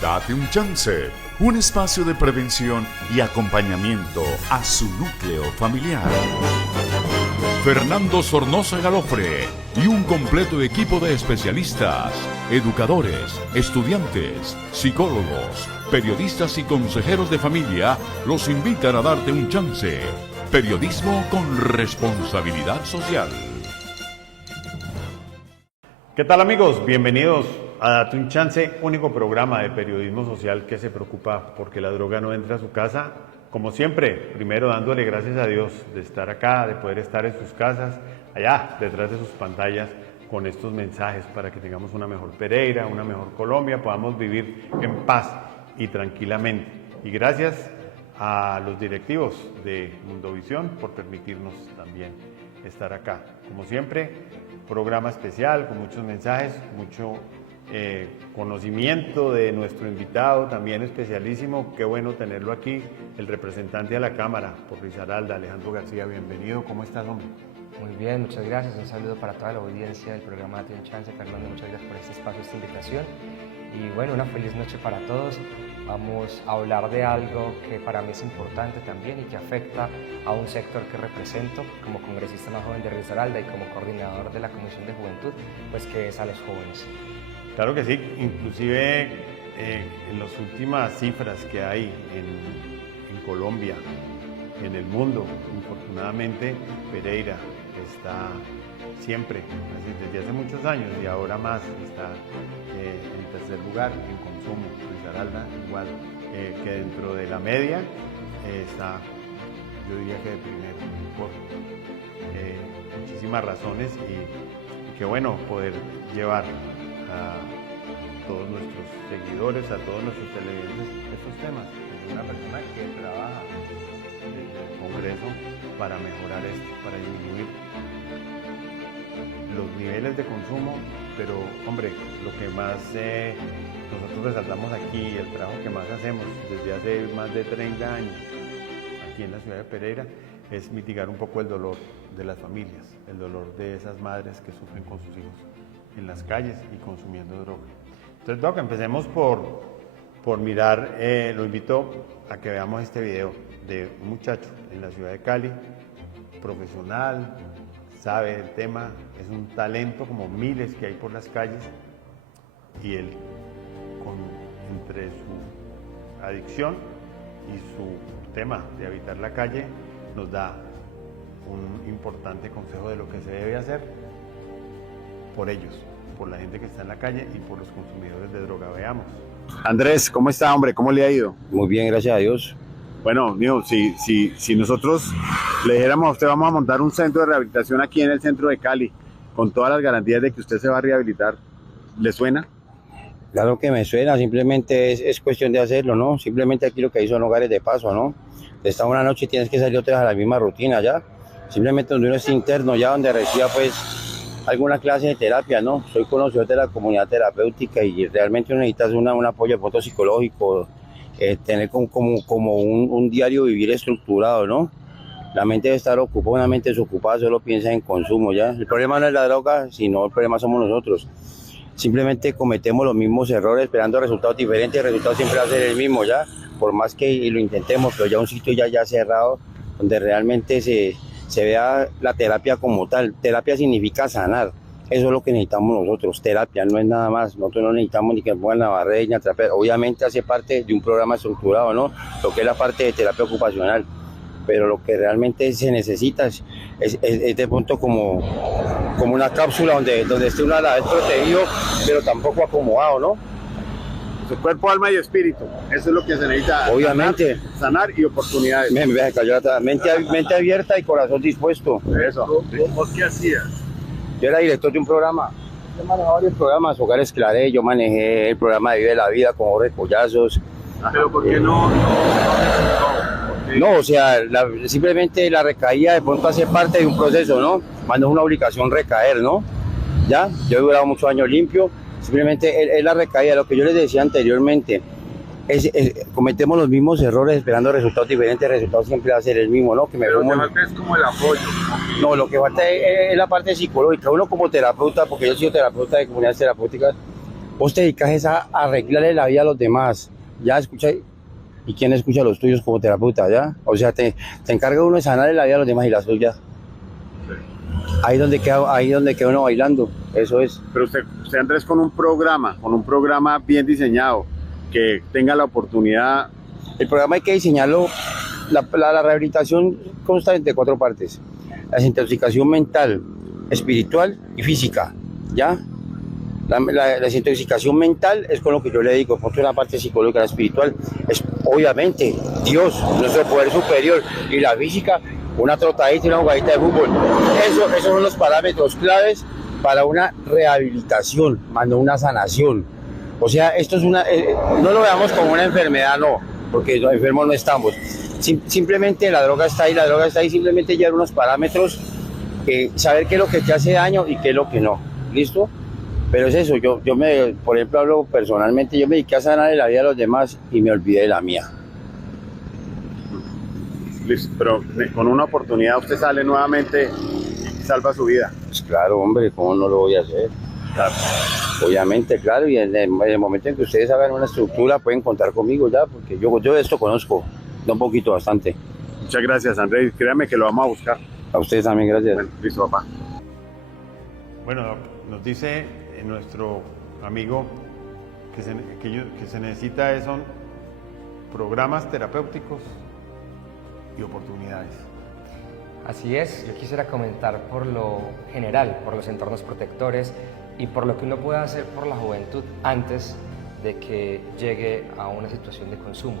Date un chance, un espacio de prevención y acompañamiento a su núcleo familiar. Fernando Sornosa Galofre y un completo equipo de especialistas, educadores, estudiantes, psicólogos, periodistas y consejeros de familia los invitan a darte un chance. Periodismo con responsabilidad social. ¿Qué tal, amigos? Bienvenidos a Date un Chance, único programa de periodismo social que se preocupa porque la droga no entre a su casa. Como siempre, primero dándole gracias a Dios de estar acá, de poder estar en sus casas, allá detrás de sus pantallas, con estos mensajes para que tengamos una mejor Pereira, una mejor Colombia, podamos vivir en paz y tranquilamente. Y gracias a los directivos de Mundovisión por permitirnos también estar acá. Como siempre, programa especial con muchos mensajes, mucho conocimiento de nuestro invitado, también especialísimo. Qué bueno tenerlo aquí, el representante de la Cámara por Risaralda, Alejandro García. Bienvenido, ¿cómo estás, hombre? Muy bien, muchas gracias. Un saludo para toda la audiencia del programa Date un Chance. Fernando, muchas gracias por este espacio, esta invitación. Y bueno, una feliz noche para todos. Vamos a hablar de algo que para mí es importante también y que afecta a un sector que represento como congresista más joven de Risaralda y como coordinador de la Comisión de Juventud, pues que es a los jóvenes. Claro que sí, inclusive en las últimas cifras que hay en Colombia, en el mundo, infortunadamente Pereira está siempre, desde hace muchos años y ahora más, está en tercer lugar en consumo. Risaralda igual que dentro de la media está, yo diría que de primero, por muchísimas razones y qué bueno poder llevar a todos nuestros seguidores, a todos nuestros televidentes estos temas. Es una persona que trabaja desde el Congreso para mejorar esto, para disminuir los niveles de consumo, pero hombre, lo que más nosotros resaltamos aquí, el trabajo que más hacemos desde hace más de 30 años aquí en la ciudad de Pereira, es mitigar un poco el dolor de las familias, el dolor de esas madres que sufren con sus hijos en las calles y consumiendo droga. Entonces, Doc, empecemos por mirar, lo invito a que veamos este video de un muchacho en la ciudad de Cali, profesional, sabe el tema, es un talento como miles que hay por las calles y él, entre su adicción y su tema de habitar la calle, nos da un importante consejo de lo que se debe hacer por ellos, por la gente que está en la calle y por los consumidores de droga. Veamos. Andrés, ¿cómo está, hombre? ¿Cómo le ha ido? Muy bien, gracias a Dios. Bueno, mijo, si nosotros le dijéramos a usted vamos a montar un centro de rehabilitación aquí en el centro de Cali, con todas las garantías de que usted se va a rehabilitar, ¿le suena? Claro que me suena, simplemente es cuestión de hacerlo, ¿no? Simplemente aquí lo que hay son hogares de paso, ¿no? Está una noche y tienes que salir otra vez a la misma rutina, ¿ya? Simplemente donde uno esté interno, ya donde reciba, pues, alguna clase de terapia, ¿no? Soy conocedor de la comunidad terapéutica y realmente uno necesita un apoyo de foto psicológico, tener como un diario vivir estructurado, ¿no? La mente debe estar ocupada, una mente desocupada solo piensa en consumo, ¿ya? El problema no es la droga, sino el problema somos nosotros. Simplemente cometemos los mismos errores esperando resultados diferentes, el resultado siempre va a ser el mismo, ¿ya? Por más que lo intentemos, pero ya un sitio ya cerrado, donde realmente se vea la terapia como tal. Terapia significa sanar. Eso es lo que necesitamos nosotros, terapia, no es nada más. Nosotros no necesitamos ni que pongan la barreña, terapia. Obviamente hace parte de un programa estructurado, ¿no? Lo que es la parte de terapia ocupacional. Pero lo que realmente se necesita es de pronto como una cápsula donde esté uno a la vez protegido, pero tampoco acomodado, ¿no? Su cuerpo, alma y espíritu, eso es lo que se necesita. Obviamente. Sanar y oportunidades. Me cayó atrás. Mente abierta y corazón dispuesto. Eso. ¿Vos qué hacías? Yo era director de un programa. Yo manejaba varios programas, Hogares Claré, yo manejé el programa de Vive la Vida con Jorge Collazos. Pero ¿por qué no? No, o sea, simplemente la recaída de pronto hace parte de un proceso, ¿no? Cuando es una obligación recaer, ¿no? Ya, yo he durado muchos años limpio, simplemente es la recaída, lo que yo les decía anteriormente, cometemos los mismos errores esperando resultados diferentes, el resultado siempre va a ser el mismo, ¿no? Pero lo que falta es como el apoyo. No, lo que falta es la parte psicológica, uno como terapeuta, porque yo he sido terapeuta de comunidades terapéuticas, Vos te dedicas es a arreglarle la vida a los demás. Ya escucha, ¿y quién escucha a los tuyos como terapeuta? ¿Ya? O sea, te encarga uno de sanarle la vida a los demás y la suya. Ahí donde queda uno bailando, eso es. Pero usted Andrés, con un programa bien diseñado, que tenga la oportunidad. El programa hay que diseñarlo, la rehabilitación consta de 4 partes. La desintoxicación mental, espiritual y física, ¿ya? La desintoxicación mental es con lo que yo le digo, porque la parte psicológica, la espiritual, es obviamente Dios, nuestro poder superior, y la física, una trotadita y una jugadita de fútbol. Esos son los parámetros claves para una rehabilitación, más no una sanación. O sea, esto es no lo veamos como una enfermedad, no, porque enfermos no estamos. Simplemente la droga está ahí, simplemente llevar unos parámetros, saber qué es lo que te hace daño y qué es lo que no. ¿Listo? Pero es eso, por ejemplo, hablo personalmente, yo me dediqué a sanar la vida de los demás y me olvidé de la mía. Listo, pero con una oportunidad usted sale nuevamente y salva su vida. Pues claro, hombre, ¿cómo no lo voy a hacer? Claro. Obviamente, claro, y en el momento en que ustedes hagan una estructura pueden contar conmigo ya, porque yo de esto conozco, un poquito, bastante. Muchas gracias, Andrés, créame que lo vamos a buscar. A ustedes también, gracias. Bueno, listo, papá. Bueno, nos dice nuestro amigo que se necesita son programas terapéuticos y oportunidades. Así es, yo quisiera comentar por lo general, por los entornos protectores y por lo que uno puede hacer por la juventud antes de que llegue a una situación de consumo.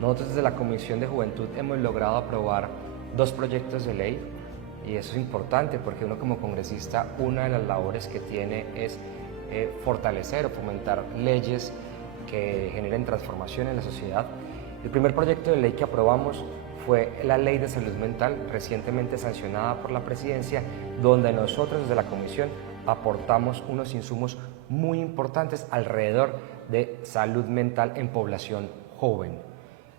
Nosotros desde la Comisión de Juventud hemos logrado aprobar 2 proyectos de ley y eso es importante porque uno como congresista, una de las labores que tiene es fortalecer o fomentar leyes que generen transformación en la sociedad. El primer proyecto de ley que aprobamos fue la Ley de Salud Mental, recientemente sancionada por la Presidencia, donde nosotros desde la Comisión aportamos unos insumos muy importantes alrededor de salud mental en población joven.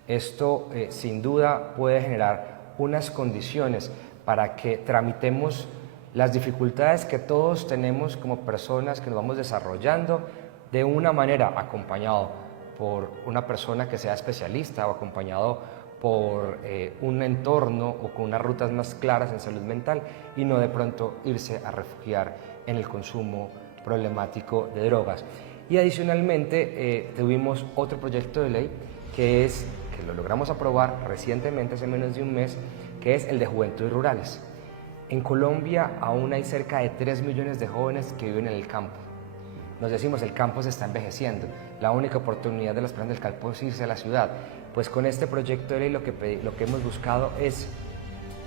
Esto sin duda puede generar unas condiciones para que tramitemos las dificultades que todos tenemos como personas que nos vamos desarrollando de una manera, acompañado por una persona que sea especialista o acompañado por un entorno o con unas rutas más claras en salud mental y no de pronto irse a refugiar en el consumo problemático de drogas. Y adicionalmente tuvimos otro proyecto de ley que lo logramos aprobar recientemente, hace menos de un mes, que es el de juventudes rurales. En Colombia aún hay cerca de 3 millones de jóvenes que viven en el campo. Nos decimos, el campo se está envejeciendo, la única oportunidad de las personas del campo es irse a la ciudad. Pues con este proyecto de ley lo que hemos buscado es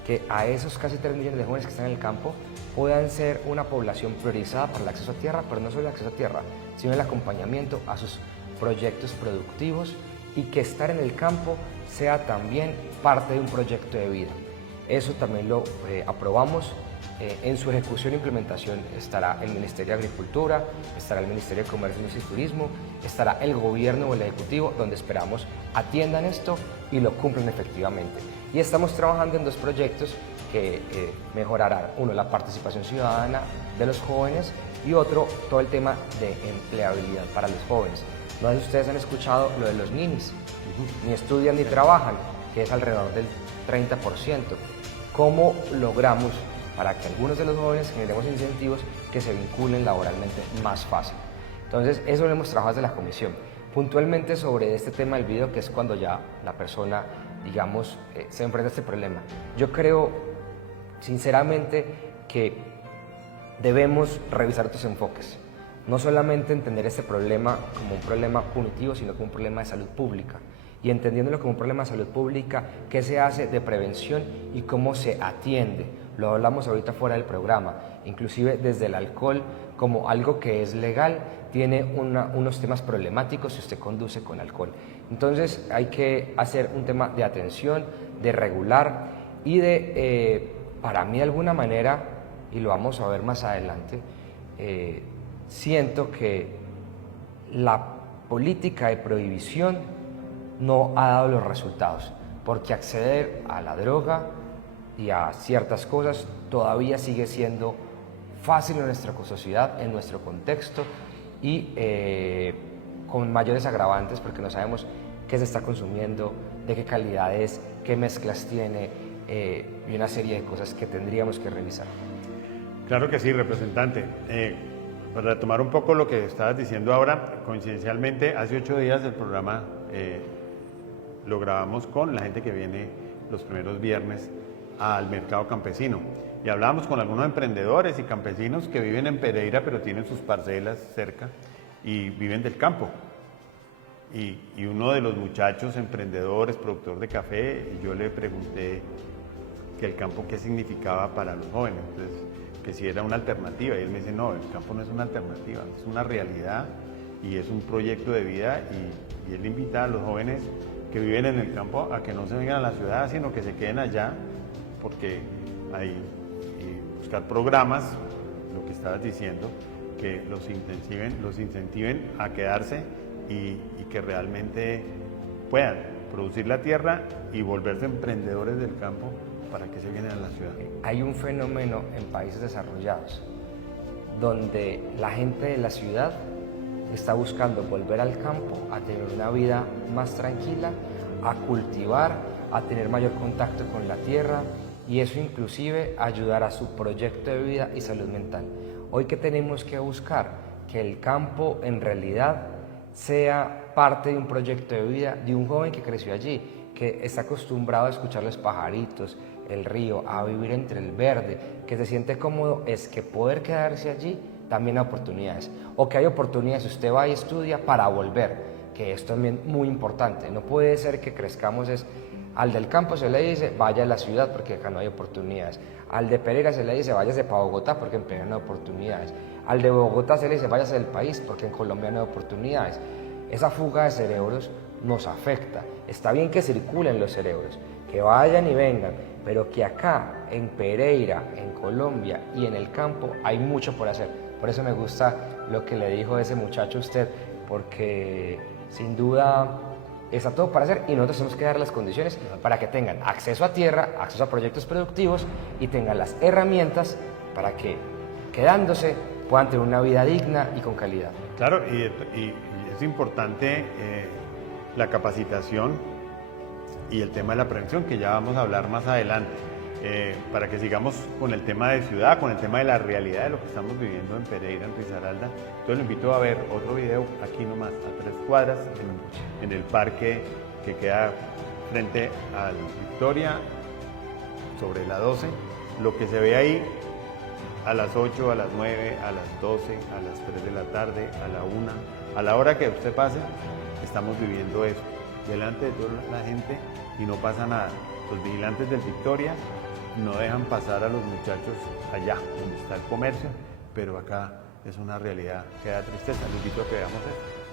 que a esos casi 3 millones de jóvenes que están en el campo puedan ser una población priorizada para el acceso a tierra, pero no solo el acceso a tierra, sino el acompañamiento a sus proyectos productivos y que estar en el campo sea también parte de un proyecto de vida. Eso también lo aprobamos. En su ejecución e implementación estará el Ministerio de Agricultura, estará el Ministerio de Comercio, Industria y Turismo, estará el Gobierno o el Ejecutivo, donde esperamos atiendan esto y lo cumplan efectivamente. Y estamos trabajando en 2 proyectos que mejorarán, uno, la participación ciudadana de los jóvenes y otro, todo el tema de empleabilidad para los jóvenes. No sé si ustedes han escuchado lo de los ninis, ni estudian ni trabajan, que es alrededor del 30%. ¿Cómo logramos para que algunos de los jóvenes generemos incentivos que se vinculen laboralmente más fácil? Entonces, eso lo hemos trabajado desde la comisión. Puntualmente sobre este tema del video, que es cuando ya la persona, digamos, se enfrenta a este problema. Yo creo, sinceramente, que debemos revisar otros enfoques. No solamente entender este problema como un problema punitivo, sino como un problema de salud pública. Y entendiéndolo como un problema de salud pública, qué se hace de prevención y cómo se atiende. Lo hablamos ahorita fuera del programa, inclusive desde el alcohol como algo que es legal, tiene unos temas problemáticos si usted conduce con alcohol. Entonces hay que hacer un tema de atención, de regular y para mí de alguna manera, y lo vamos a ver más adelante, siento que la política de prohibición no ha dado los resultados, porque acceder a la droga y a ciertas cosas todavía sigue siendo fácil en nuestra sociedad, en nuestro contexto, y con mayores agravantes porque no sabemos qué se está consumiendo, de qué calidad es, qué mezclas tiene y una serie de cosas que tendríamos que revisar. Claro que sí, representante. Para retomar un poco lo que estabas diciendo ahora, coincidencialmente, hace 8 días el programa lo grabamos con la gente que viene los primeros viernes al mercado campesino. Y hablábamos con algunos emprendedores y campesinos que viven en Pereira, pero tienen sus parcelas cerca y viven del campo. Y uno de los muchachos emprendedores, productor de café, yo le pregunté que el campo qué significaba para los jóvenes, entonces, que si era una alternativa. Y él me dice, no, el campo no es una alternativa, es una realidad y es un proyecto de vida. Y él invita a los jóvenes que viven en el campo a que no se vengan a la ciudad, sino que se queden allá, porque hay buscar programas, lo que estabas diciendo, que los incentiven a quedarse y que realmente puedan producir la tierra y volverse emprendedores del campo para que se vienen a la ciudad. Hay un fenómeno en países desarrollados donde la gente de la ciudad está buscando volver al campo a tener una vida más tranquila, a cultivar, a tener mayor contacto con la tierra y eso inclusive ayudar a su proyecto de vida y salud mental. Hoy que tenemos que buscar que el campo en realidad sea parte de un proyecto de vida de un joven que creció allí, que está acostumbrado a escuchar los pajaritos, el río, a vivir entre el verde, que se siente cómodo, es que poder quedarse allí también hay oportunidades, o que hay oportunidades, usted va y estudia para volver, que es también muy importante. No puede ser que crezcamos al del campo se le dice vaya a la ciudad porque acá no hay oportunidades, al de Pereira se le dice váyase para Bogotá porque en Pereira no hay oportunidades, al de Bogotá se le dice váyase del país porque en Colombia no hay oportunidades. Esa fuga de cerebros nos afecta. Está bien que circulen los cerebros, que vayan y vengan, pero que acá en Pereira, en Colombia y en el campo hay mucho por hacer. Por eso me gusta lo que le dijo ese muchacho a usted, porque sin duda está todo para hacer y nosotros tenemos que dar las condiciones para que tengan acceso a tierra, acceso a proyectos productivos y tengan las herramientas para que quedándose puedan tener una vida digna y con calidad. Claro, y es importante la capacitación y el tema de la prevención, que ya vamos a hablar más adelante, para que sigamos con el tema de ciudad, con el tema de la realidad de lo que estamos viviendo en Pereira, en Risaralda. Entonces lo invito a ver otro video aquí nomás, a 3 cuadras, en el parque que queda frente al Victoria, sobre la 12. Lo que se ve ahí a las 8, a las 9, a las 12, a las 3 de la tarde, a la 1, a la hora que usted pase, estamos viviendo eso, delante de toda la gente y no pasa nada. Los vigilantes del Victoria no dejan pasar a los muchachos allá donde está el comercio, pero acá es una realidad que da tristeza. Les invito a que veamos esto.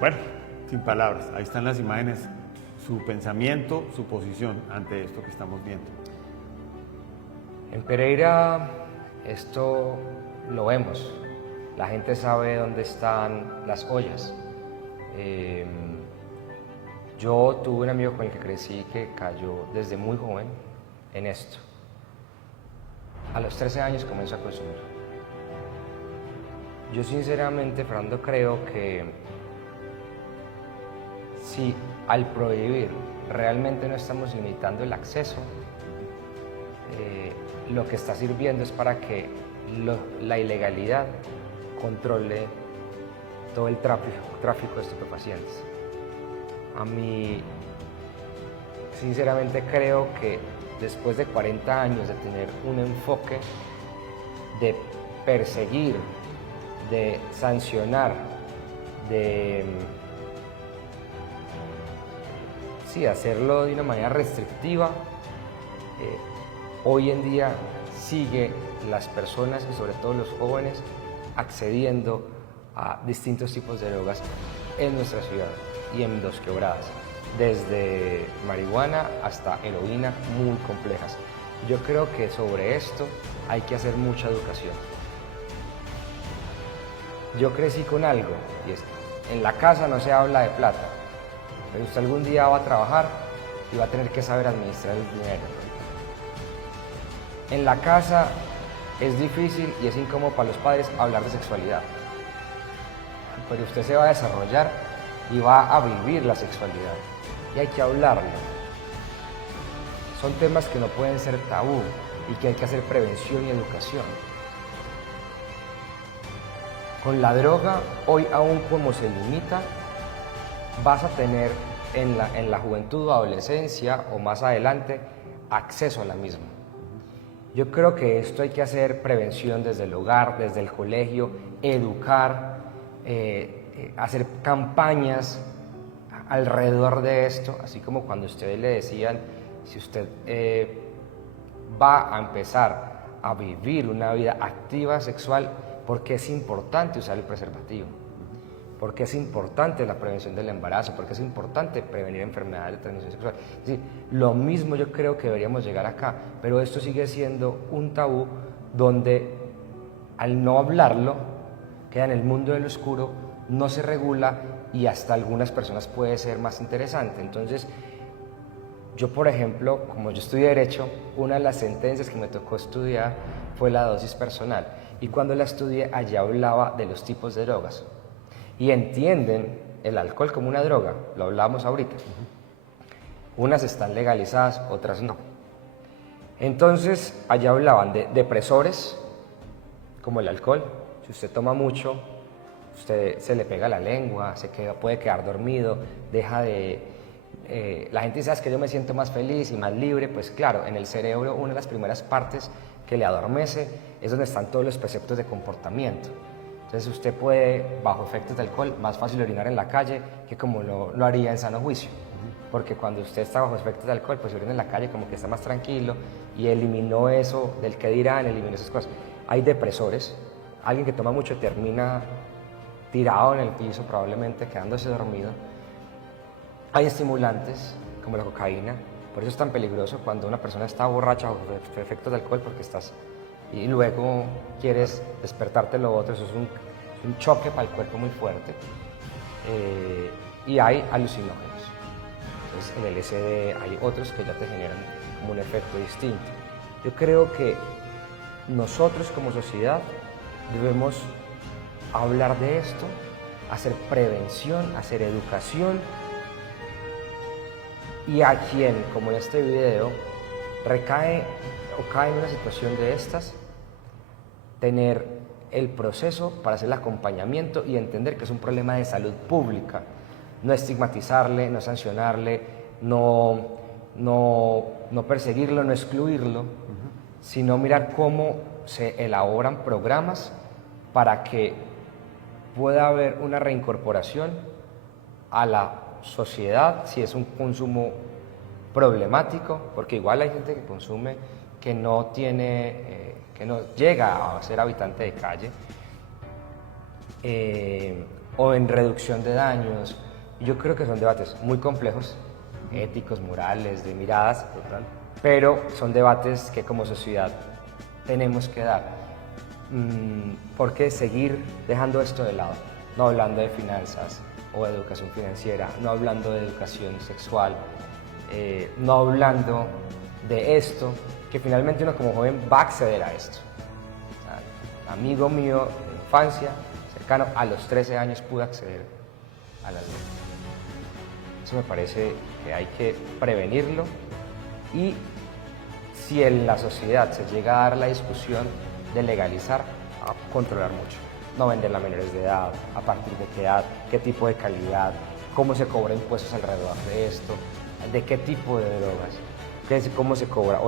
Bueno, sin palabras, ahí están las imágenes, su pensamiento, su posición ante esto que estamos viendo. En Pereira esto lo vemos, la gente sabe dónde están las ollas. Yo tuve un amigo con el que crecí que cayó desde muy joven en esto. A los 13 años comenzó a consumir. Yo sinceramente, Fernando, creo que si al prohibir realmente no estamos limitando el acceso, lo que está sirviendo es para que la ilegalidad controle todo el tráfico de estupefacientes. A mí, sinceramente, creo que después de 40 años de tener un enfoque de perseguir, de sancionar, de hacerlo de una manera restrictiva, hoy en día sigue las personas y sobre todo los jóvenes accediendo a distintos tipos de drogas en nuestra ciudad y en Dos Quebradas, desde marihuana hasta heroína, muy complejas. Yo creo que sobre esto hay que hacer mucha educación. Yo crecí con algo, y es que en la casa no se habla de plata, pero usted algún día va a trabajar y va a tener que saber administrar el dinero. En la casa es difícil y es incómodo para los padres hablar de sexualidad, pero usted se va a desarrollar y va a vivir la sexualidad, y hay que hablarlo. Son temas que no pueden ser tabú y que hay que hacer prevención y educación. Con la droga, hoy aún como se limita, vas a tener en la juventud o adolescencia o más adelante acceso a la misma. Yo creo que esto hay que hacer prevención desde el hogar, desde el colegio, educar, hacer campañas alrededor de esto, así como cuando ustedes le decían, si usted va a empezar a vivir una vida activa sexual, porque es importante usar el preservativo, porque es importante la prevención del embarazo, porque es importante prevenir enfermedades de transmisión sexual. Es decir, lo mismo yo creo que deberíamos llegar acá, pero esto sigue siendo un tabú donde al no hablarlo, queda en el mundo del oscuro, no se regula y hasta algunas personas puede ser más interesante. Entonces, yo por ejemplo, como yo estudié Derecho, una de las sentencias que me tocó estudiar fue la dosis personal. Y cuando la estudié, allí hablaba de los tipos de drogas. Y entienden el alcohol como una droga, lo hablábamos ahorita. Unas están legalizadas, otras no. Entonces, allá hablaban de depresores, como el alcohol. Si usted toma mucho, usted se le pega la lengua, puede quedar dormido, deja de... la gente dice, es que yo me siento más feliz y más libre. Pues claro, en el cerebro una de las primeras partes que le adormece es donde están todos los preceptos de comportamiento. Entonces usted puede, bajo efectos de alcohol, más fácil orinar en la calle que como lo haría en sano juicio. Porque cuando usted está bajo efectos de alcohol, pues orina en la calle como que está más tranquilo y eliminó eso del qué dirán, eliminó esas cosas. Hay depresores, alguien que toma mucho termina tirado en el piso, probablemente quedándose dormido. Hay estimulantes, como la cocaína, por eso es tan peligroso cuando una persona está borracha bajo efectos de alcohol, porque estás y luego quieres despertarte lo otro, eso es un choque para el cuerpo muy fuerte. Y hay alucinógenos. Entonces, el LSD, hay otros que ya te generan como un efecto distinto. Yo creo que nosotros como sociedad debemos hablar de esto, hacer prevención, hacer educación, y a quien, como en este video, recae o cae en una situación de estas, tener el proceso para hacer el acompañamiento y entender que es un problema de salud pública. No estigmatizarle, no sancionarle, no perseguirlo, no excluirlo, sino mirar cómo se elaboran programas para que pueda haber una reincorporación a la sociedad, si es un consumo problemático, porque igual hay gente que consume que no tiene, que no llega a ser habitante de calle, o en reducción de daños. Yo creo que son debates muy complejos, éticos, morales, de miradas, pero son debates que como sociedad tenemos que dar. ¿Por qué seguir dejando esto de lado? No hablando de finanzas o de educación financiera, no hablando de educación sexual, no hablando de esto, que finalmente uno como joven va a acceder a esto. Amigo mío de infancia, cercano, a los 13 años pude acceder a la ley. Eso me parece que hay que prevenirlo, y si en la sociedad se llega a dar la discusión de legalizar, a controlar mucho. No venderla a menores de edad, a partir de qué edad, qué tipo de calidad, cómo se cobran impuestos alrededor de esto, de qué tipo de drogas, cómo se cobra,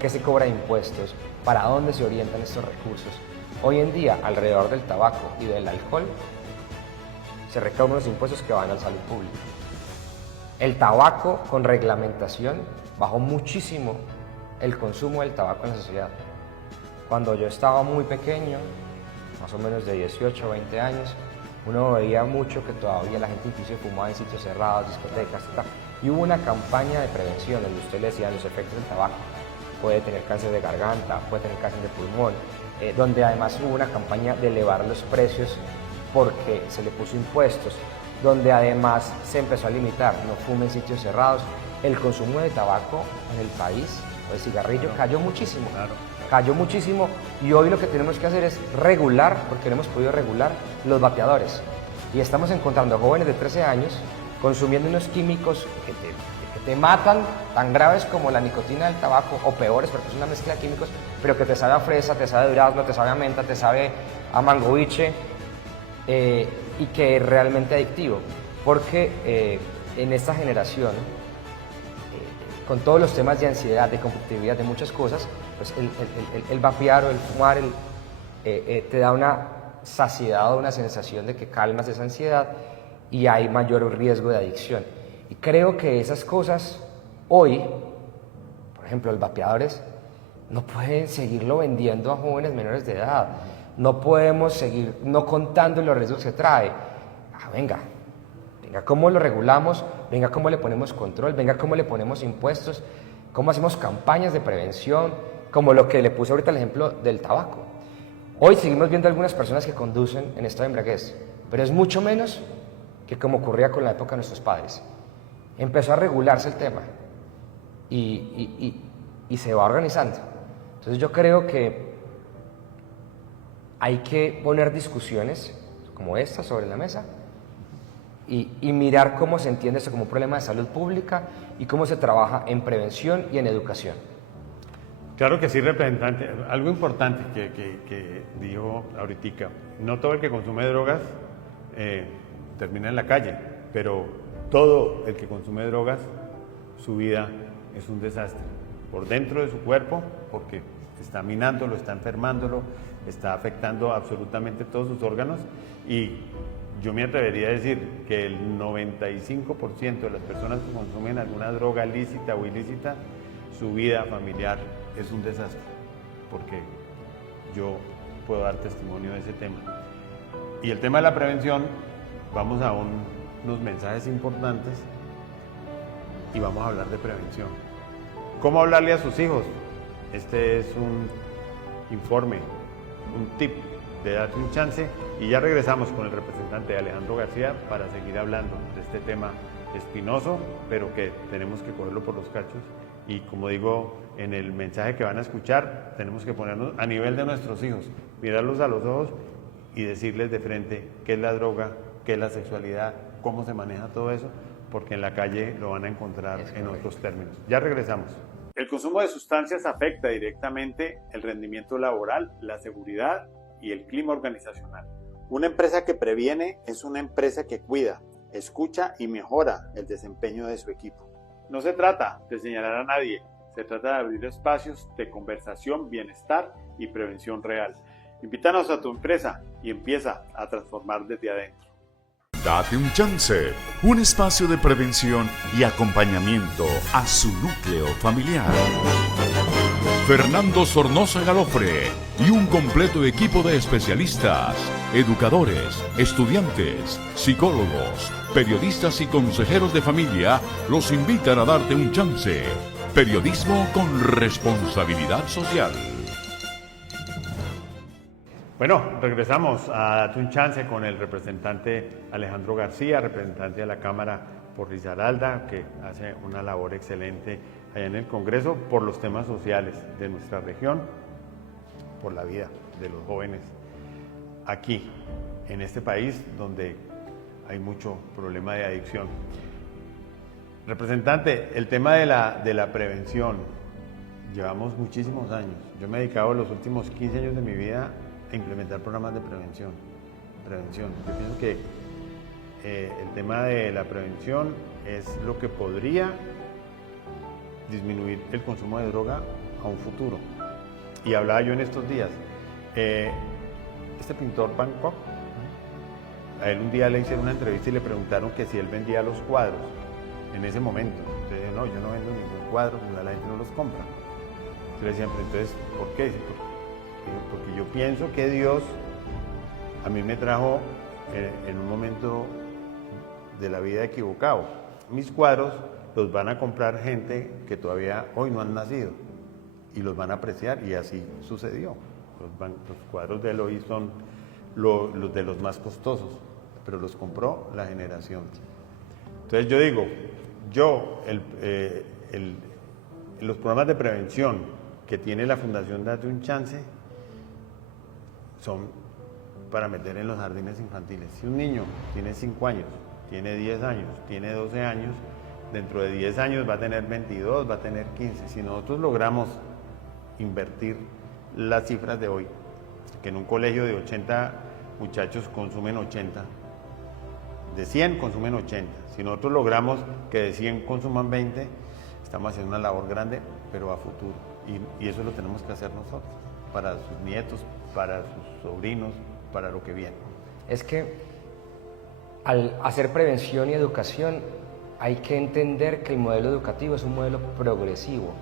qué se cobra de impuestos, para dónde se orientan estos recursos. Hoy en día, alrededor del tabaco y del alcohol, se recaudan unos impuestos que van a la salud pública. El tabaco, con reglamentación, bajó muchísimo el consumo del tabaco en la sociedad. Cuando yo estaba muy pequeño, más o menos de 18 o 20 años, uno veía mucho que todavía la gente inclusive fumaba en sitios cerrados, discotecas, etc. Y hubo una campaña de prevención donde usted le decía los efectos del tabaco. Puede tener cáncer de garganta, puede tener cáncer de pulmón, donde además hubo una campaña de elevar los precios porque se le puso impuestos, donde además se empezó a limitar, no fume en sitios cerrados. El consumo de tabaco en el país, o de cigarrillo, cayó muchísimo. Cayó muchísimo, y hoy lo que tenemos que hacer es regular, porque no hemos podido regular, los vapeadores. Y estamos encontrando jóvenes de 13 años consumiendo unos químicos que te matan, tan graves como la nicotina del tabaco, o peores, porque es una mezcla de químicos, pero que te sabe a fresa, te sabe a durazno, te sabe a menta, te sabe a mangoviche, y que es realmente adictivo. Porque en esta generación, con todos los temas de ansiedad, de conflictividad, de muchas cosas, pues el vapear o el fumar te da una saciedad o una sensación de que calmas esa ansiedad y hay mayor riesgo de adicción. Y creo que esas cosas hoy, por ejemplo, los vapeadores, no pueden seguirlo vendiendo a jóvenes menores de edad. No podemos seguir no contando los riesgos que trae. Venga, cómo lo regulamos, venga, cómo le ponemos control, venga, cómo le ponemos impuestos, cómo hacemos campañas de prevención, como lo que le puse ahorita el ejemplo del tabaco. Hoy seguimos viendo algunas personas que conducen en estado de embriaguez, pero es mucho menos que como ocurría con la época de nuestros padres. Empezó a regularse el tema y se va organizando. Entonces yo creo que hay que poner discusiones como esta sobre la mesa y mirar cómo se entiende esto como un problema de salud pública y cómo se trabaja en prevención y en educación. Claro que sí, representante. Algo importante que dijo ahorita, no todo el que consume drogas termina en la calle, pero todo el que consume drogas, su vida es un desastre. Por dentro de su cuerpo, porque está minándolo, está enfermándolo, está afectando absolutamente todos sus órganos, y yo me atrevería a decir que el 95% de las personas que consumen alguna droga lícita o ilícita, su vida familiar es un desastre, porque yo puedo dar testimonio de ese tema. Y el tema de la prevención, vamos a unos mensajes importantes y vamos a hablar de prevención. ¿Cómo hablarle a sus hijos? Este es un informe, un tip de Date un Chance, y ya regresamos con el representante Alejandro García para seguir hablando de este tema espinoso, pero que tenemos que cogerlo por los cachos. Y como digo, en el mensaje que van a escuchar, tenemos que ponernos a nivel de nuestros hijos, mirarlos a los ojos y decirles de frente qué es la droga, qué es la sexualidad, cómo se maneja todo eso, porque en la calle lo van a encontrar en otros términos. Ya regresamos. El consumo de sustancias afecta directamente el rendimiento laboral, la seguridad y el clima organizacional. Una empresa que previene es una empresa que cuida, escucha y mejora el desempeño de su equipo. No se trata de señalar a nadie, se trata de abrir espacios de conversación, bienestar y prevención real. Invítanos a tu empresa y empieza a transformar desde adentro. Date un Chance, un espacio de prevención y acompañamiento a su núcleo familiar. Fernando Sornosa Galofre y un completo equipo de especialistas, educadores, estudiantes, psicólogos, periodistas y consejeros de familia los invitan a darte un chance. Periodismo con responsabilidad social. Bueno, regresamos a Date un Chance con el representante Alejandro García, representante de la Cámara por Risaralda, que hace una labor excelente allá en el Congreso por los temas sociales de nuestra región, por la vida de los jóvenes aquí, en este país, donde hay mucho problema de adicción. Representante, el tema de la prevención, llevamos muchísimos años. Yo me he dedicado los últimos 15 años de mi vida a implementar programas de prevención. Yo pienso que el tema de la prevención es lo que podría disminuir el consumo de droga a un futuro. Y hablaba yo en estos días, este pintor Van Gogh, a él un día le hicieron una entrevista y le preguntaron que si él vendía los cuadros en ese momento. Entonces, no, yo no vendo ningún cuadro, la gente no los compra. Yo le decía, entonces, ¿por qué? Porque yo pienso que Dios a mí me trajo en un momento de la vida equivocado. Mis cuadros los van a comprar gente que todavía hoy no han nacido y los van a apreciar, y así sucedió. Los cuadros de él hoy son los de los más costosos, pero los compró la generación. Entonces yo digo, los programas de prevención que tiene la Fundación Date un Chance son para meter en los jardines infantiles. Si un niño tiene 5 años, tiene 10 años, tiene 12 años, dentro de 10 años va a tener 22, va a tener 15. Si nosotros logramos invertir las cifras de hoy, que en un colegio de 80 muchachos consumen 80, de 100 consumen 80. Si nosotros logramos que de 100 consuman 20, estamos haciendo una labor grande, pero a futuro. Y eso lo tenemos que hacer nosotros, para sus nietos, para sus sobrinos, para lo que viene. Es que al hacer prevención y educación hay que entender que el modelo educativo es un modelo progresivo.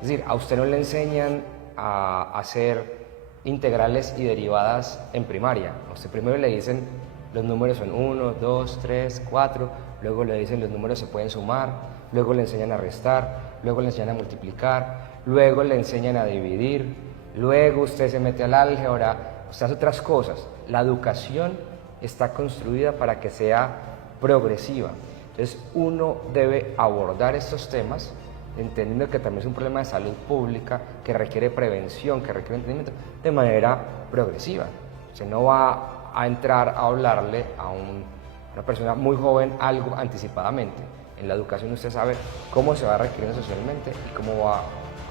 Es decir, a usted no le enseñan a hacer integrales y derivadas en primaria. A usted primero le dicen los números son 1, 2, 3, 4, luego le dicen los números se pueden sumar, luego le enseñan a restar, luego le enseñan a multiplicar, luego le enseñan a dividir, luego usted se mete al álgebra, usted hace otras cosas. La educación está construida para que sea progresiva. Entonces uno debe abordar estos temas entendiendo que también es un problema de salud pública que requiere prevención, que requiere entendimiento, de manera progresiva. Usted no va a entrar a hablarle a una persona muy joven algo anticipadamente. En la educación usted sabe cómo se va requiriendo socialmente y cómo va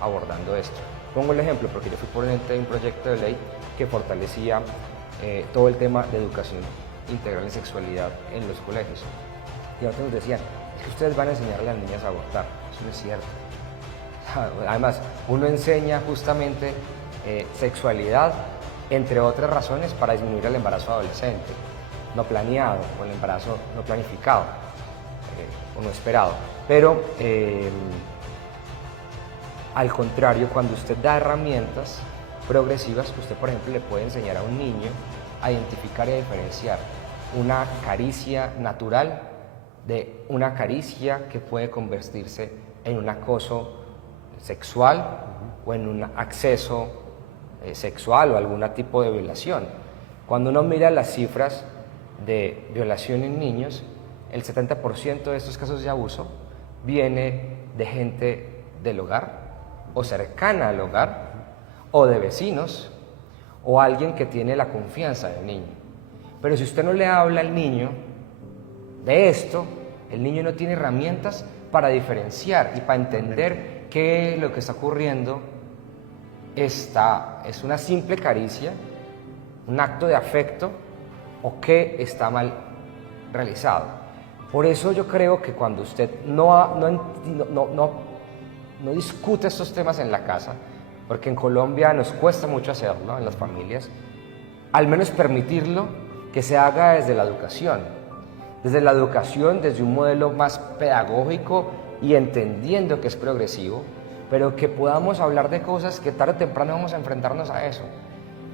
abordando esto. Pongo el ejemplo porque yo fui ponente de un proyecto de ley que fortalecía todo el tema de educación integral en sexualidad en los colegios. Y otros nos decían, es que ustedes van a enseñarle a las niñas a abortar. Eso no es cierto. Además, uno enseña justamente sexualidad, entre otras razones, para disminuir el embarazo adolescente, no planeado, o el embarazo no planificado, o no esperado. Pero, al contrario, cuando usted da herramientas progresivas, usted, por ejemplo, le puede enseñar a un niño a identificar y a diferenciar una caricia natural de una caricia que puede convertirse en un acoso sexual o en un acceso sexual o algún tipo de violación. Cuando uno mira las cifras de violación en niños, el 70% de estos casos de abuso viene de gente del hogar o cercana al hogar o de vecinos o alguien que tiene la confianza del niño. Pero si usted no le habla al niño de esto, el niño no tiene herramientas para diferenciar y para entender que lo que está ocurriendo es una simple caricia, un acto de afecto o que está mal realizado. Por eso yo creo que cuando usted no discute estos temas en la casa, porque en Colombia nos cuesta mucho hacerlo en las familias, al menos permitirlo que se haga desde la educación, desde un modelo más pedagógico y entendiendo que es progresivo, pero que podamos hablar de cosas que tarde o temprano vamos a enfrentarnos a eso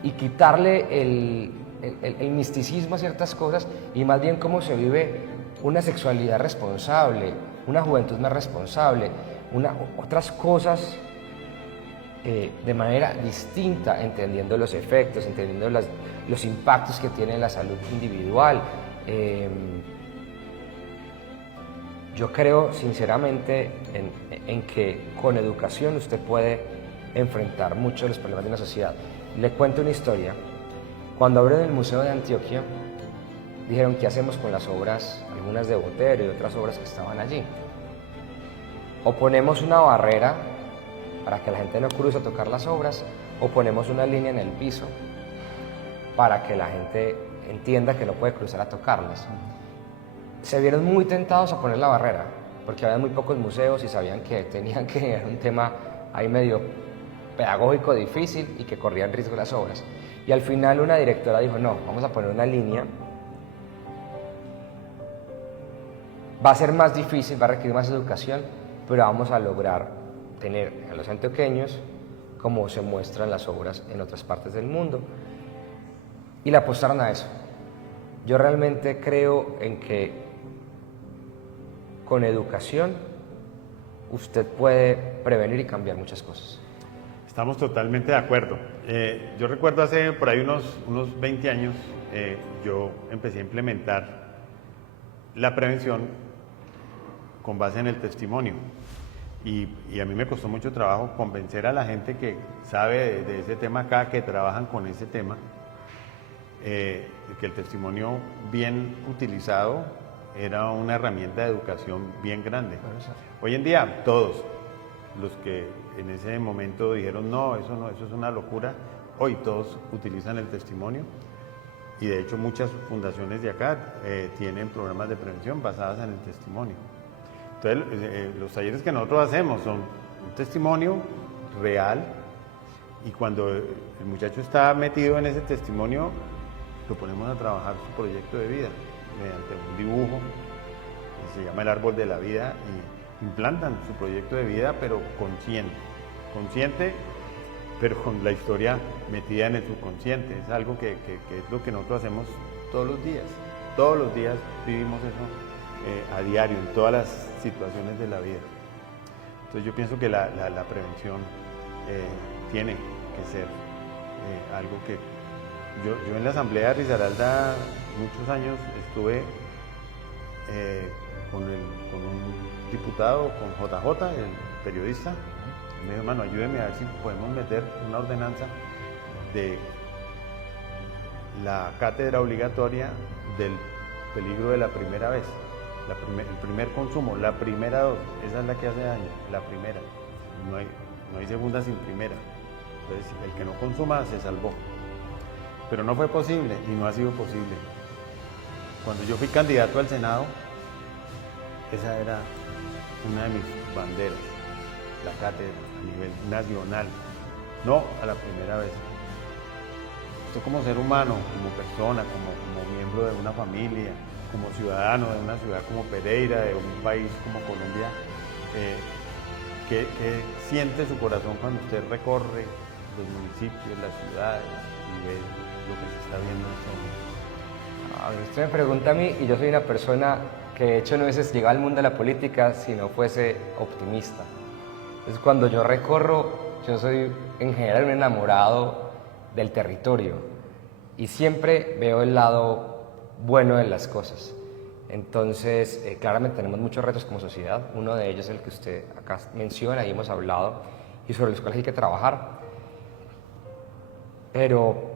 y quitarle el misticismo a ciertas cosas y más bien cómo se vive una sexualidad responsable, una juventud más responsable, otras cosas de manera distinta, entendiendo los efectos, entendiendo los impactos que tiene la salud individual. Yo creo sinceramente en que con educación usted puede enfrentar muchos de los problemas de una sociedad. Le cuento una historia. Cuando abrieron el Museo de Antioquia, dijeron, ¿qué hacemos con las obras, algunas de Botero y otras obras que estaban allí? O ponemos una barrera para que la gente no cruce a tocar las obras, o ponemos una línea en el piso para que la gente entienda que no puede cruzar a tocarlas. Se vieron muy tentados a poner la barrera, porque había muy pocos museos y sabían que tenían que era un tema ahí medio pedagógico difícil y que corrían riesgo las obras. Y al final una directora dijo, no, vamos a poner una línea. Va a ser más difícil, va a requerir más educación, pero vamos a lograr tener a los antioqueños como se muestran las obras en otras partes del mundo. Y le apostaron a eso. Yo realmente creo en que con educación usted puede prevenir y cambiar muchas cosas. Estamos totalmente de acuerdo. Yo recuerdo hace por ahí unos 20 años, yo empecé a implementar la prevención con base en el testimonio. Y a mí me costó mucho trabajo convencer a la gente que sabe de ese tema acá, que trabajan con ese tema, que el testimonio bien utilizado era una herramienta de educación bien grande. Hoy en día todos los que en ese momento dijeron no, eso es una locura, hoy todos utilizan el testimonio y de hecho muchas fundaciones de acá tienen programas de prevención basadas en el testimonio. Entonces los talleres que nosotros hacemos son un testimonio real y cuando el muchacho está metido en ese testimonio lo ponemos a trabajar su proyecto de vida mediante un dibujo que se llama el árbol de la vida y implantan su proyecto de vida pero consciente pero con la historia metida en el subconsciente. Es algo que es lo que nosotros hacemos todos los días vivimos eso a diario en todas las situaciones de la vida. Entonces yo pienso que la prevención tiene que ser algo que yo en la asamblea de Risaralda muchos años estuve con un diputado, con JJ, el periodista. Me dijo, hermano, ayúdeme a ver si podemos meter una ordenanza de la cátedra obligatoria del peligro de la primera vez, el primer consumo, la primera dosis, esa es la que hace daño, la primera. No hay segunda sin primera. Entonces, el que no consuma se salvó. Pero no fue posible y no ha sido posible. Cuando yo fui candidato al Senado, esa era una de mis banderas, la cátedra a nivel nacional, no a la primera vez. Usted como ser humano, como persona, como miembro de una familia, como ciudadano de una ciudad como Pereira, de un país como Colombia, ¿qué siente su corazón cuando usted recorre los municipios, las ciudades y ve lo que se está viendo en este momento? Usted me pregunta a mí y yo soy una persona que de hecho no hubiese llegado al mundo de la política si no fuese optimista. Entonces cuando yo recorro, yo soy en general un enamorado del territorio y siempre veo el lado bueno de las cosas. Entonces, claramente tenemos muchos retos como sociedad. Uno de ellos es el que usted acá menciona y hemos hablado y sobre los cuales hay que trabajar. Pero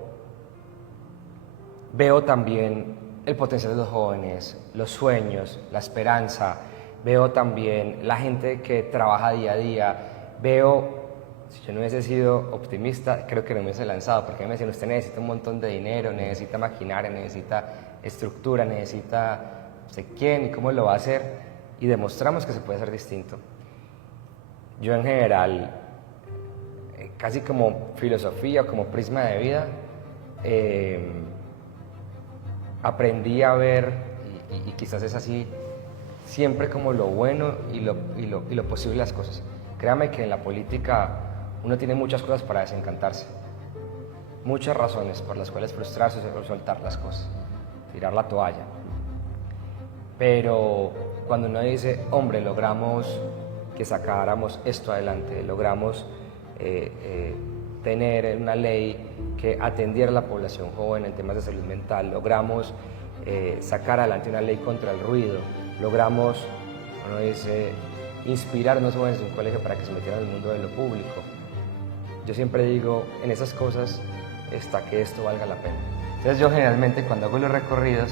veo también el potencial de los jóvenes, los sueños, la esperanza. Veo también la gente que trabaja día a día. Veo, si yo no hubiese sido optimista, creo que no me hubiese lanzado, porque me decían, usted necesita un montón de dinero, necesita maquinaria, necesita estructura, necesita no sé quién y cómo lo va a hacer. Y demostramos que se puede hacer distinto. Yo en general, casi como filosofía, como prisma de vida, aprendí a ver, y quizás es así, siempre como lo bueno y lo posible de las cosas. Créame que en la política uno tiene muchas cosas para desencantarse, muchas razones por las cuales frustrarse o soltar las cosas, tirar la toalla. Pero cuando uno dice, hombre, logramos que sacáramos esto adelante, logramos tener una ley que atendiera a la población joven en temas de salud mental, logramos sacar adelante una ley contra el ruido, logramos, uno dice, inspirar a los jóvenes de un colegio para que se metieran al mundo de lo público. Yo siempre digo, en esas cosas está que esto valga la pena. Entonces yo generalmente cuando hago los recorridos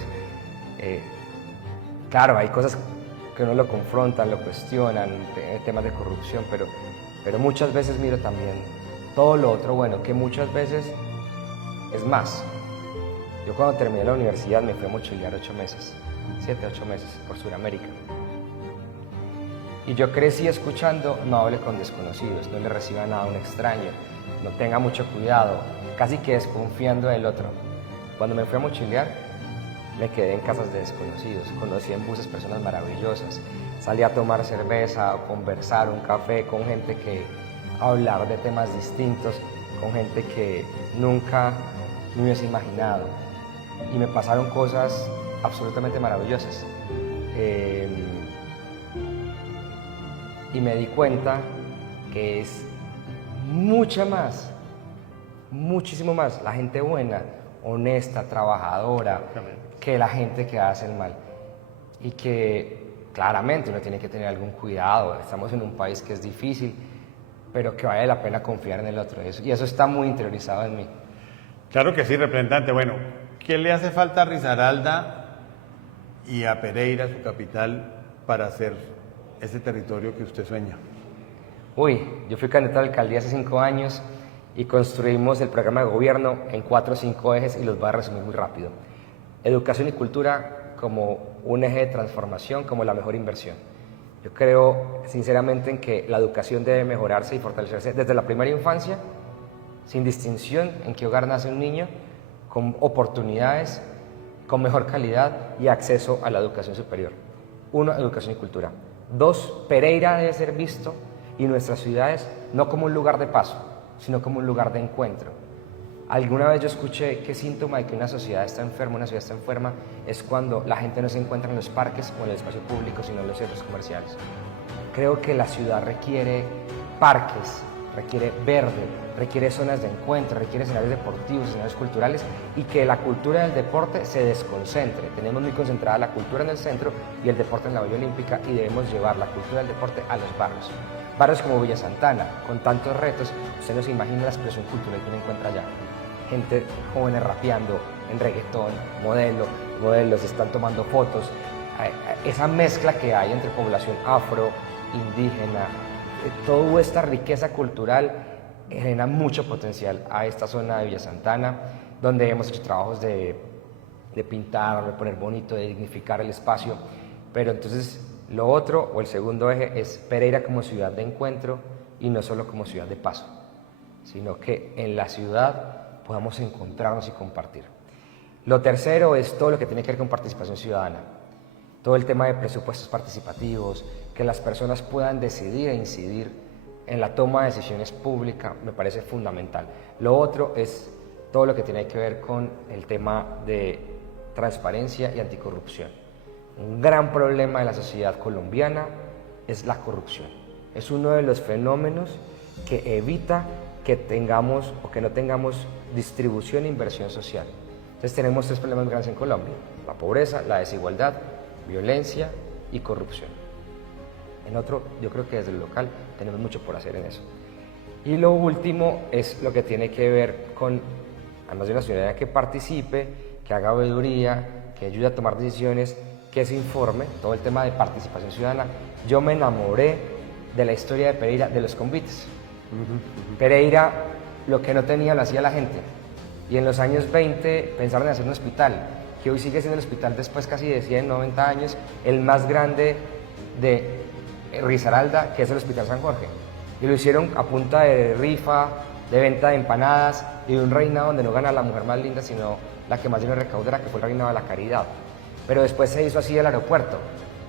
Claro, hay cosas que uno lo confrontan, lo cuestionan, temas de corrupción, pero muchas veces miro también todo lo otro bueno, que muchas veces es más. Yo cuando terminé la universidad me fui a mochilear 8 meses, 7, 8 meses por Sudamérica. Y yo crecí escuchando, no hable con desconocidos, no le reciba nada a un extraño, no tenga mucho cuidado, casi que desconfiando del otro. Cuando me fui a mochilear, me quedé en casas de desconocidos, conocí en buses personas maravillosas, salí a tomar cerveza, a conversar, un café con gente que hablar de temas distintos, con gente que nunca me hubiese imaginado. Y me pasaron cosas absolutamente maravillosas. Y me di cuenta que es mucha más, muchísimo más la gente buena, honesta, trabajadora, que la gente que hace el mal. Y que claramente uno tiene que tener algún cuidado, estamos en un país que es difícil, pero que vale la pena confiar en el otro. Y eso está muy interiorizado en mí. Claro que sí, representante. Bueno, ¿qué le hace falta a Risaralda y a Pereira, su capital, para hacer ese territorio que usted sueña? Yo fui candidato a la alcaldía hace 5 años y construimos el programa de gobierno en 4 o 5 ejes y los voy a resumir muy rápido. Educación y cultura como un eje de transformación, como la mejor inversión. Yo creo sinceramente en que la educación debe mejorarse y fortalecerse desde la primera infancia, sin distinción en qué hogar nace un niño, con oportunidades, con mejor calidad y acceso a la educación superior. 1, educación y cultura. 2, Pereira debe ser visto y nuestras ciudades no como un lugar de paso, sino como un lugar de encuentro. Alguna vez yo escuché que síntoma de que una sociedad está enferma, una ciudad está enferma, es cuando la gente no se encuentra en los parques o en el espacio público, sino en los centros comerciales. Creo que la ciudad requiere parques, requiere verde, requiere zonas de encuentro, requiere escenarios deportivos, escenarios culturales, y que la cultura del deporte se desconcentre. Tenemos muy concentrada la cultura en el centro y el deporte en la Villa Olímpica, y debemos llevar la cultura del deporte a los barrios. Barrios como Villa Santana, con tantos retos, usted no se imagina la expresión cultural que uno encuentra allá. Gente jóvenes rapeando en reggaetón, modelos están tomando fotos. Esa mezcla que hay entre población afro, indígena, toda esta riqueza cultural genera mucho potencial a esta zona de Villa Santana, donde hemos hecho trabajos de pintar, de poner bonito, de dignificar el espacio. Pero entonces lo otro, o el segundo eje, es Pereira como ciudad de encuentro y no solo como ciudad de paso, sino que en la ciudad podamos encontrarnos y compartir. Lo tercero es todo lo que tiene que ver con participación ciudadana, todo el tema de presupuestos participativos, que las personas puedan decidir e incidir en la toma de decisiones públicas, me parece fundamental. Lo otro es todo lo que tiene que ver con el tema de transparencia y anticorrupción. Un gran problema de la sociedad colombiana es la corrupción. Es uno de los fenómenos que evita que tengamos o que no tengamos distribución e inversión social. Entonces tenemos 3 problemas grandes en Colombia: la pobreza, la desigualdad, violencia y corrupción. En otro, yo creo que desde el local tenemos mucho por hacer en eso. Y lo último es lo que tiene que ver con, además de una ciudadanía que participe, que haga veeduría, que ayude a tomar decisiones, que se informe, todo el tema de participación ciudadana. Yo me enamoré de la historia de Pereira, de los convites. Pereira, lo que no tenía lo hacía la gente, y en los años 20 pensaron en hacer un hospital, que hoy sigue siendo el hospital después casi de 190 años, el más grande de Risaralda, que es el Hospital San Jorge, y lo hicieron a punta de rifa, de venta de empanadas y de un reinado donde no gana la mujer más linda, sino la que más dinero recaudara, que fue el reinado de la caridad. Pero después se hizo así el aeropuerto.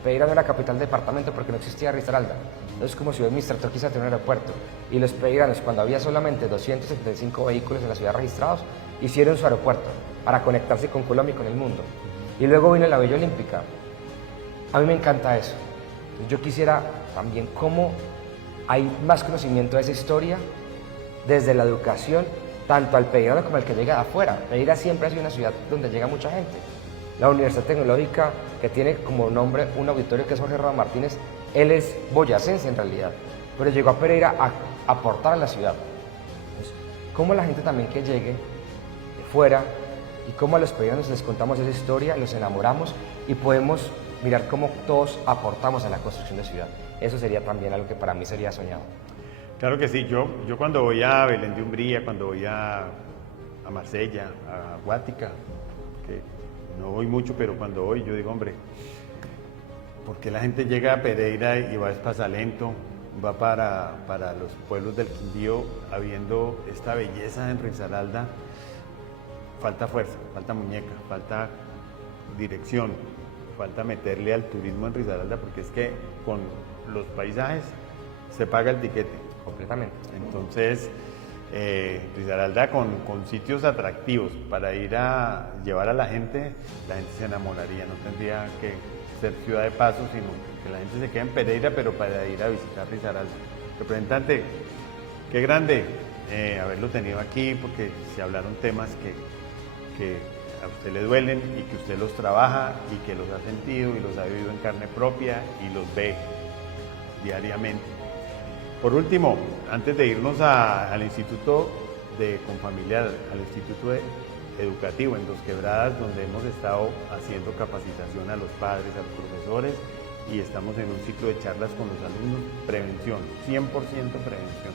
Pereira no era capital del departamento porque no existía Risaralda. Entonces, como ciudad administrativa quise tener un aeropuerto, y los pereiranos, cuando había solamente 275 vehículos en la ciudad registrados, hicieron su aeropuerto para conectarse con Colombia y con el mundo. Y luego vino la Villa Olímpica. A mí me encanta eso. Yo quisiera también cómo hay más conocimiento de esa historia desde la educación, tanto al pereirano como al que llega de afuera. Pereira siempre ha sido una ciudad donde llega mucha gente. La Universidad Tecnológica, que tiene como nombre un auditorio que es Jorge Roa Martínez, él es boyacense en realidad, pero llegó a Pereira a aportar a la ciudad. Entonces, cómo la gente también que llegue de fuera, y cómo a los pereiranos les contamos esa historia, los enamoramos y podemos mirar cómo todos aportamos a la construcción de ciudad. Eso sería también algo que para mí sería soñado. Claro que sí, yo cuando voy a Belén de Umbría, cuando voy a Marsella, a Guática, que no voy mucho, pero cuando voy yo digo, hombre, ¿por qué la gente llega a Pereira y va a Espasalento, va para los pueblos del Quindío, habiendo esta belleza en Risaralda? Falta fuerza, falta muñeca, falta dirección, falta meterle al turismo en Risaralda, porque es que con los paisajes se paga el tiquete. Completamente. Entonces, Risaralda con sitios atractivos para ir a llevar a la gente se enamoraría, no tendría que ser ciudad de paso, sino que la gente se quede en Pereira, pero para ir a visitar Risaralda. Representante, qué grande haberlo tenido aquí, porque se hablaron temas que a usted le duelen y que usted los trabaja y que los ha sentido y los ha vivido en carne propia y los ve diariamente. Por último, antes de irnos al Instituto de Confamiliar, al Instituto Educativo en Dos Quebradas, donde hemos estado haciendo capacitación a los padres, a los profesores, y estamos en un ciclo de charlas con los alumnos, prevención, 100% prevención.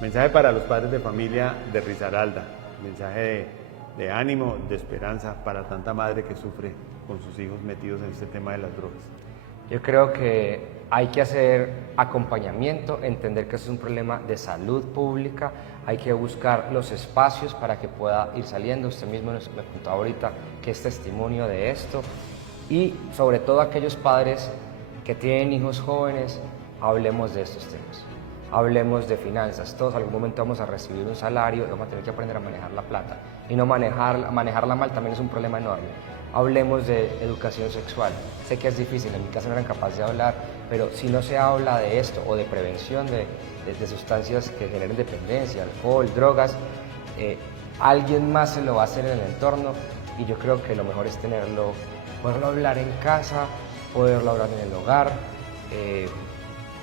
Mensaje para los padres de familia de Risaralda, mensaje de ánimo, de esperanza para tanta madre que sufre con sus hijos metidos en este tema de las drogas. Yo creo que hay que hacer acompañamiento, entender que es un problema de salud pública, hay que buscar los espacios para que pueda ir saliendo. Usted mismo me contó ahorita que es testimonio de esto, y sobre todo aquellos padres que tienen hijos jóvenes, hablemos de estos temas. Hablemos de finanzas, todos en algún momento vamos a recibir un salario y vamos a tener que aprender a manejar la plata, y no manejarla mal también es un problema enorme. Hablemos de educación sexual, sé que es difícil, en mi casa no eran capaces de hablar, pero si no se habla de esto o de prevención de sustancias que generen dependencia, alcohol, drogas, alguien más se lo va a hacer en el entorno, y yo creo que lo mejor es poderlo hablar en casa, poderlo hablar en el hogar,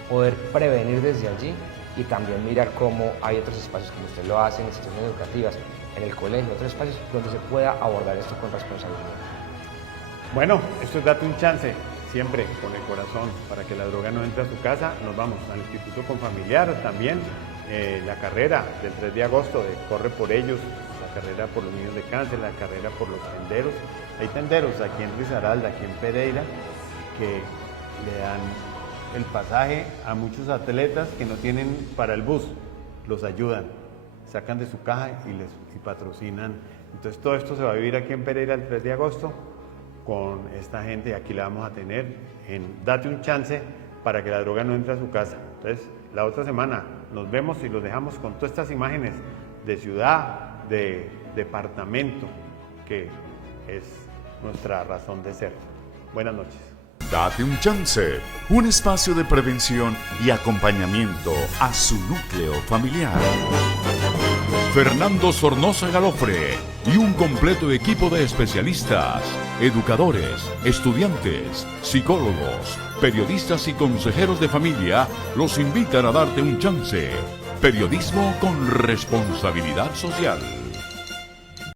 poder prevenir desde allí, y también mirar cómo hay otros espacios, como usted lo hace en instituciones educativas, en el colegio, otros espacios donde se pueda abordar esto con responsabilidad. Bueno, esto es Date un Chance, siempre con el corazón, para que la droga no entre a su casa. Nos vamos al Instituto Confamiliar también, la carrera del 3 de agosto de Corre por Ellos, la carrera por los niños de cáncer, la carrera por los tenderos. Hay tenderos aquí en Risaralda, aquí en Pereira, que le dan el pasaje a muchos atletas que no tienen para el bus, los ayudan, sacan de su caja y patrocinan. Entonces todo esto se va a vivir aquí en Pereira el 3 de agosto con esta gente. Aquí la vamos a tener en Date un Chance para que la droga no entre a su casa. Entonces la otra semana nos vemos y los dejamos con todas estas imágenes de ciudad, de departamento, que es nuestra razón de ser. Buenas noches. Date un Chance, un espacio de prevención y acompañamiento a su núcleo familiar. Fernando Sornosa Galofre y un completo equipo de especialistas, educadores, estudiantes, psicólogos, periodistas y consejeros de familia los invitan a darte un chance. Periodismo con responsabilidad social.